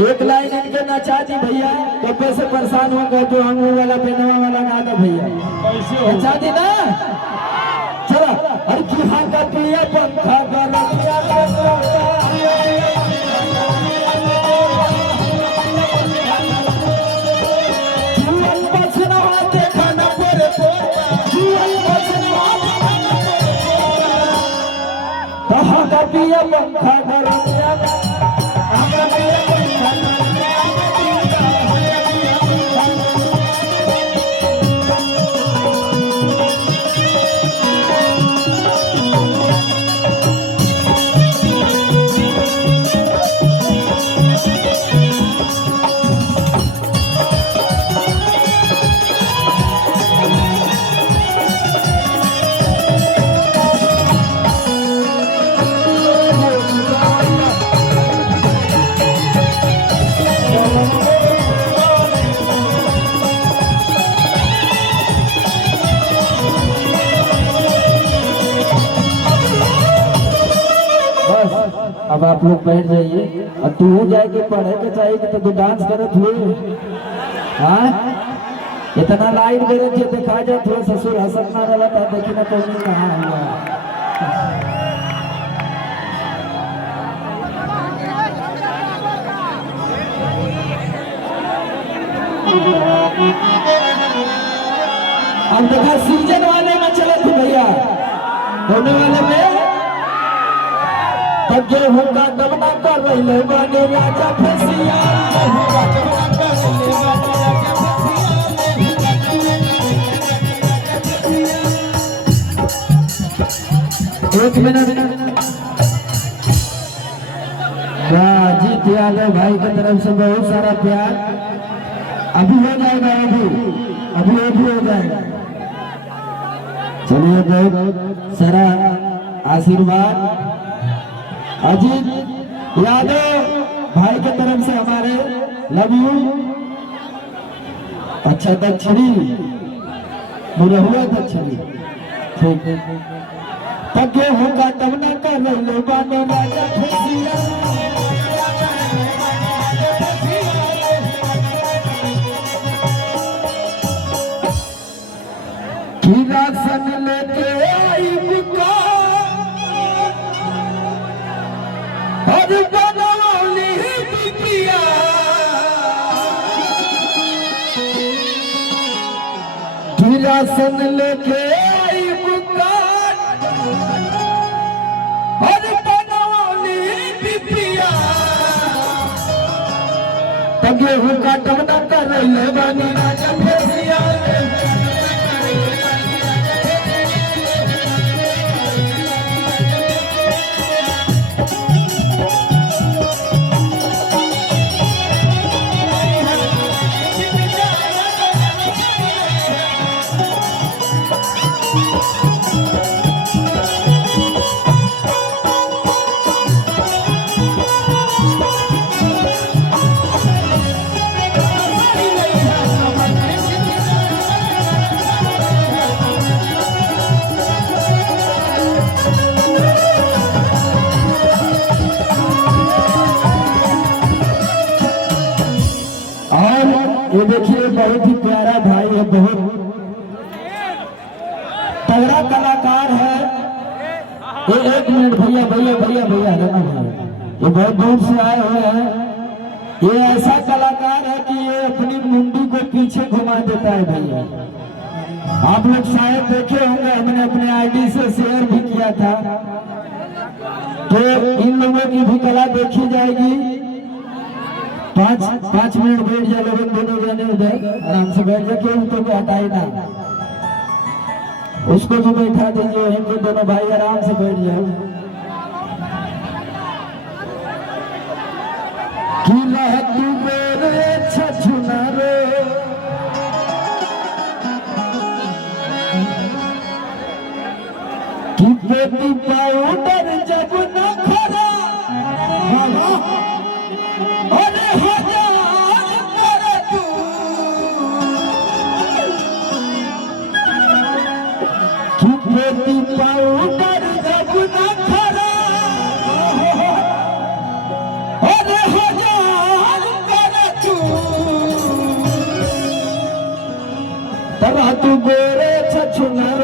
एक लाइन इनके नचा दी भैया, कब्बे से परेशान हो गए तो हम वाला पेनवा वाला गा दो भैया, नचा दी ना। चलो अरे की हाँ का पिया पंखा गलतिया पिया पंखा गलतिया अब आप लोग बैठ जाइए और तू जाके पढ़े के चाहिए कि तो डांस करत हुए। हाँ इतना लाइट करे थे देखा जाए थोड़ा ससुर हंसत ना रहा था, देखी ना कहीं कहाँ हुआ। अब देखा सीजन वाले में चले थे भैया, होने वाले में तब गेहूं का दमना कर रही बानी राजा फसिया, एक मिनट। जीत यादव भाई की तरफ से बहुत सारा प्यार, अभी हो जाएगा, अभी हो जाएगा। चलिए बहुत सारा आशीर्वाद अजीत यादव भाई की तरफ से हमारे लव यू। अच्छा दक्षिणी बुरा हुआ दक्षिणी, ठीक है। तब गेहूं का दमना कर रही बानो राजा फसिया, की राशन लेके आई बुका राशन लेके आई बुकान और बनवाली पिपिया, तब गेहूं का दमना कर रही बानी राजा फसिया। ये देखिए बहुत ही प्यारा भाई है, बहुत तगड़ा कलाकार है ये। एक मिनट भैया भैया भैया भैया रहना भैया, ये बहुत दूर से आए हुए हैं। ये ऐसा कलाकार है कि ये अपनी मुंडी को पीछे घुमा देता है भैया। आप लोग शायद देखे होंगे, हमने अपने आईडी से शेयर भी किया था। तो इन लोगों की भी कला देखी जाएगी। पाँच मिनट बैठ जाए लोग दोनों जने उधर आराम से बैठ जाए, क्यों तो हटाए ना, उसको भी बैठा दीजिए, इनके दोनों भाई आराम से बैठ जाओ। कि तू मेरे छछुना रे कि बेटी पाउडर जब न खरा बेटी पाउडर जब न खरा, अरे हजार तब तू गोरे छछुना